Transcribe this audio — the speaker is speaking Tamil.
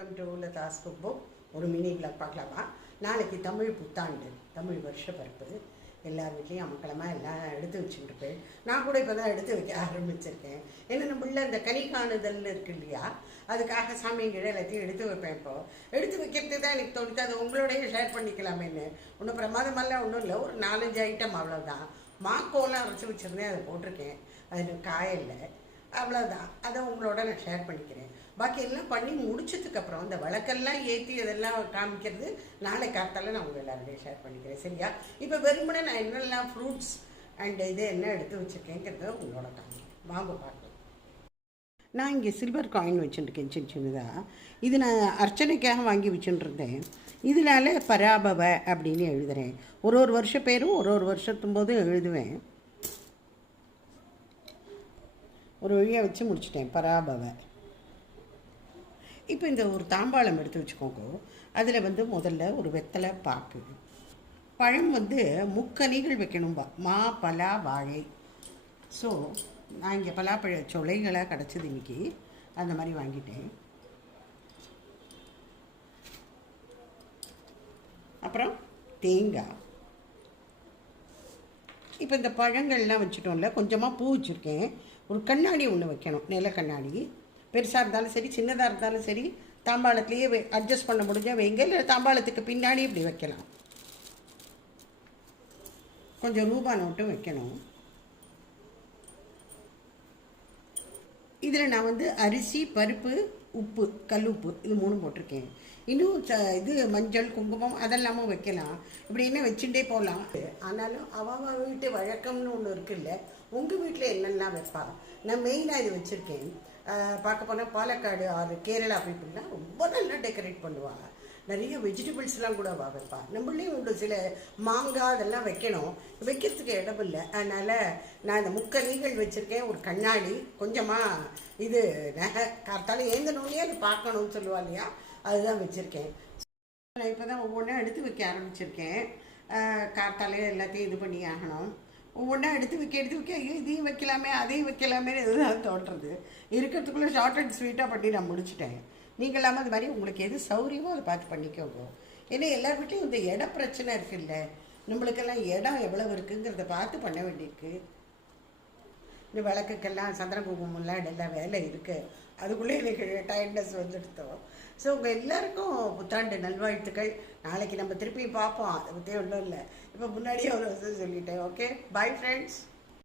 Welcome to Latha's cook book. ஒரு மினி விளாக் பார்க்கலாமா? நாளைக்கு தமிழ் புத்தாண்டு, தமிழ் வருஷ பிறப்பு. எல்லார் வீட்லேயும் அமக்களமா எல்லாம் எடுத்து வச்சுக்கிட்டு நான் கூட இப்போ தான் எடுத்து வைக்க ஆரம்பிச்சிருக்கேன். ஏன்னா நம்ம உள்ள இந்த கனி காணுதல் இருக்கு இல்லையா, அதுக்காக சாமிங்கிற எல்லாத்தையும் எடுத்து வைப்பேன். இப்போ எடுத்து வைக்கிறதுக்கு தான் எனக்கு தோணுது, அது உங்களோடய ஷேர் பண்ணிக்கலாமேன்னு. ஒன்றும் பிரமாதமெல்லாம் ஒன்றும் இல்லை, ஒரு 4-5 ஐட்டம் அவ்வளோதான். மாக்கோலாம் அரைச்சி வச்சுருந்தேன், அதை போட்டிருக்கேன். அது காயலை, அவ்வளோதான். அதை உங்களோட நான் ஷேர் பண்ணிக்கிறேன். பாக்கி எல்லாம் பண்ணி முடிச்சதுக்கப்புறம் இந்த விளக்கெல்லாம் ஏற்றி அதெல்லாம் காமிக்கிறது நாளை காத்தால நான் உங்கள் எல்லாருடையும் ஷேர் பண்ணிக்கிறேன், சரியா? இப்போ வெறுமனே நான் என்னெல்லாம் ஃப்ரூட்ஸ் அண்ட் இது என்ன எடுத்து வச்சுருக்கேங்கிறத உங்களோட காமிக்கிறேன். வாங்க பார்க்கலாம். நான் இங்கே சில்வர் காயின் வச்சுருக்கேன், சின்ன சின்னதாக. இது நான் அர்ச்சனைக்காக வாங்கி வச்சுருந்தேன். இதனால பராபவ அப்படின்னு எழுதுகிறேன். ஒரு வருஷ பேரும் ஒரு வருஷத்தும் போதும் எழுதுவேன். ஒரு வழியாக வச்சு முடிச்சிட்டேன், பராபவ. இப்போ இந்த ஒரு தாம்பாளம் எடுத்து வச்சுக்கோங்க. அதில் முதல்ல ஒரு வெத்தலை பாக்கு, பழம் முக்கனிகள் வைக்கணும்பா, மா பலா வாழை. ஸோ நான் இங்கே பலாப்பழ சொலைகளாக கிடச்சிது இன்னைக்கு, அந்த மாதிரி வாங்கிட்டேன். அப்புறம் தேங்காய். இப்போ இந்த பழங்கள்லாம் வச்சுட்டோம்ல, கொஞ்சமாக பூ வச்சுருக்கேன். ஒரு கண்ணாடி ஒன்று வைக்கணும், நில கண்ணாடி. பெருசாக இருந்தாலும் சரி, சின்னதாக இருந்தாலும் சரி, தாம்பாளத்துலேயே அட்ஜஸ்ட் பண்ண முடிஞ்சால் வைங்க, இல்லை தாம்பாளத்துக்கு பின்னாடி இப்படி வைக்கலாம். கொஞ்சம் ரூபா நோட்டும் வைக்கணும். இதில் நான் அரிசி, பருப்பு, உப்பு, கல்லுப்பு, இது 3 போட்டிருக்கேன். இன்னும் இது மஞ்சள், குங்குமம் அதெல்லாமும் வைக்கலாம். இப்படி என்ன வச்சுட்டே போகலாம். ஆனாலும் அவ வீட்டு வழக்கம்னு ஒன்று இருக்குல்ல, உங்கள் வீட்டில் என்னெல்லாம் வைப்பா. நான் மெயினாக இது வச்சுருக்கேன். பார்க்க போனால் பாலக்காடு ஆறு கேரளா பீப்புள்லாம் ரொம்ப நல்லா டெக்கரேட் பண்ணுவாங்க. நிறைய வெஜிடபிள்ஸ்லாம் கூட வைப்பா. நம்மளையும் உண்டு, சில மாங்காய் அதெல்லாம் வைக்கணும், வைக்கிறதுக்கு இடம் இல்லை. அதனால் நான் இந்த முக்கனிகள் வச்சுருக்கேன். ஒரு கண்ணாடி, கொஞ்சமாக இது நகை, காத்தால ஏந்தனோடனே அது பார்க்கணும்னு சொல்லுவா இல்லையா, அதுதான் வச்சுருக்கேன். நான் இப்போ தான் ஒவ்வொன்றா எடுத்து வைக்க ஆரம்பிச்சிருக்கேன். காத்தாலே எல்லாத்தையும் இது பண்ணி ஆகணும். ஒவ்வொன்றா எடுத்து வைக்க ஐயோ இதையும் வைக்கலாமே அதையும் வைக்கலாமே இதுதான் தோன்றுறது. இருக்கிறதுக்குள்ளே ஷார்ட் அண்ட் ஸ்வீட்டாக பண்ணி நான் முடிச்சிட்டேன். நீங்கள் இல்லாமல் அது மாதிரி உங்களுக்கு எது சௌரியமோ அதை பார்த்து பண்ணிக்கோங்க. ஏன்னா எல்லார் வீட்லேயும் இந்த இட பிரச்சனை இருக்குல்ல, நம்மளுக்கெல்லாம் இடம் எவ்வளவு இருக்குங்கிறத பார்த்து பண்ண வேண்டியிருக்கு. இந்த விளக்குக்கெல்லாம் சந்திர குங்குமம்லாம் எல்லாம் வேலை இருக்குது. அதுக்குள்ளே எனக்கு டயர்ட்னஸ் வந்துடுத்தோம். ஸோ உங்கள் எல்லாருக்கும் புத்தாண்டு நல்வாழ்த்துக்கள். நாளைக்கு நம்ம திருப்பி பார்ப்போம், அதை பற்றி ஒன்றும் இல்லை. இப்போ முன்னாடியே ஒரு விஷயம் சொல்லிட்டேன். Okay, bye friends.